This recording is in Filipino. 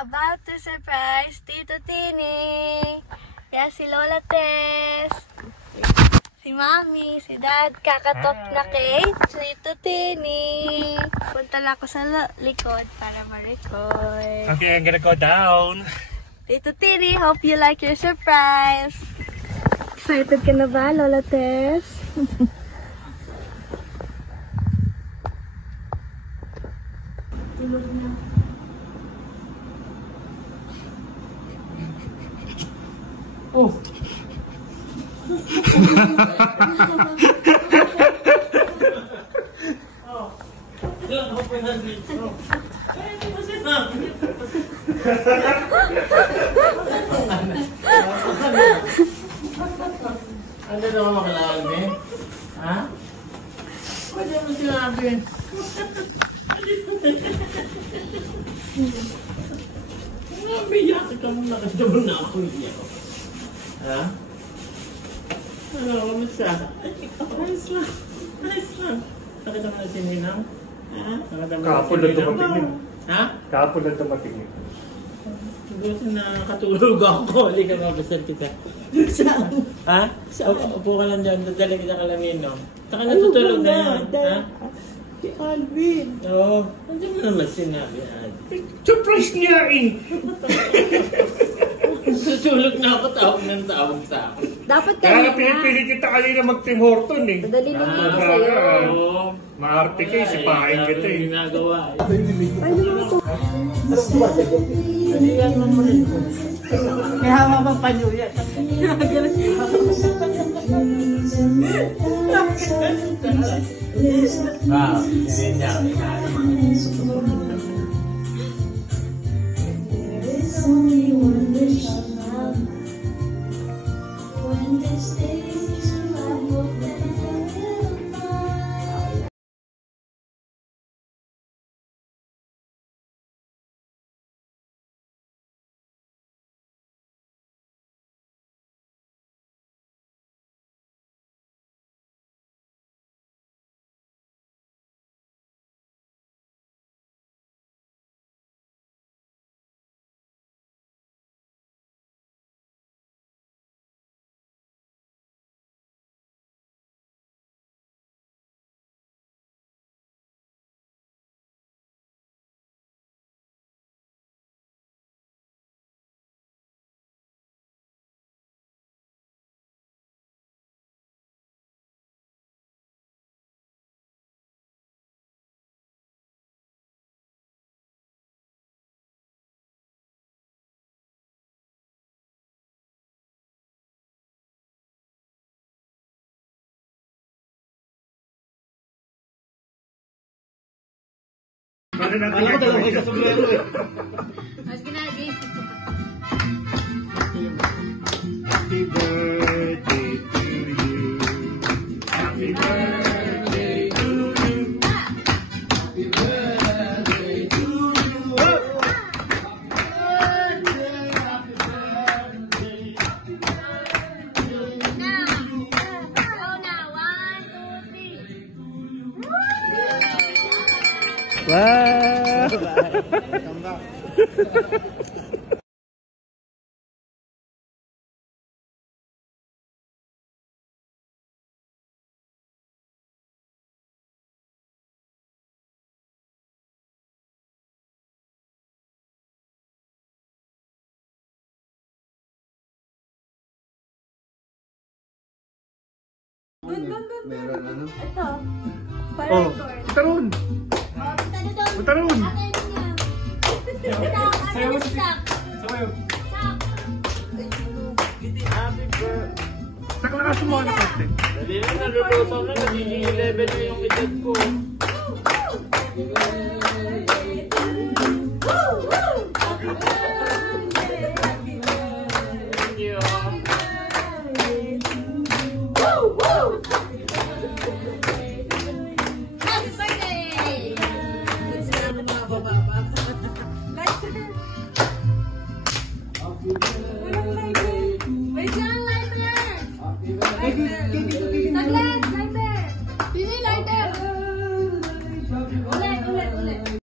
about to surprise Tito Tini. Kaya si Lola Tess, si Mami, si Dad, kakatok na kay Tito Tini. Punta lang ako sa likod para ma-record. Okay, I'm gonna go down. Tito Tini, hope you like your surprise. Excited ka na ba, Lola Tess? Tulog na. Oh! Ano naman makalawag eh? Ha? Pwede mo sinabi. Biyak ka mo nakasabon na ako niya. Ha? Ano, kamusta? Ayos lang. Ayos lang. Nakita mo na si Ninang? Ha? Kahapon lang dumating yun. Ha? Kahapon lang dumating yun. Siguro na nakatulog ako. Hindi ka mapasal kita. Saan? Ha? Upo ka lang dyan. Dadala kita kalamino. Saka natutulog na yun. Ha? Si Alvin. Oo. Hindi mo naman sinabi, Alvin. Surprise niya eh! Tutulog na ako, tawag ng tawag sa akin. Dapat Kaya kanina. pinipili kita kanina mag-Tim Horton eh. Madali lang dito Ah, sa'yo. Oo. Maarte kayo, sipahin kita eh. Ginagawa eh. Ay, naman ito. Aliyan mo mo rin ko. May hawak pang panuya. Hindi niya. Only one wish of love. When this day is through, I hope that I will find. Pwede natin gagawin siya. Mas ginagi. Happy birthday to you. Happy birthday to you. Happy birthday to you. Wow! Meron ano? Ito. Para Oh, record. punta ron! Punta ron! Sayo mo si Sayo. Happy birthday. Saka nakasumawa na konti. Dali na, nalulusaw na. Nagiging 11 na yung edad ko.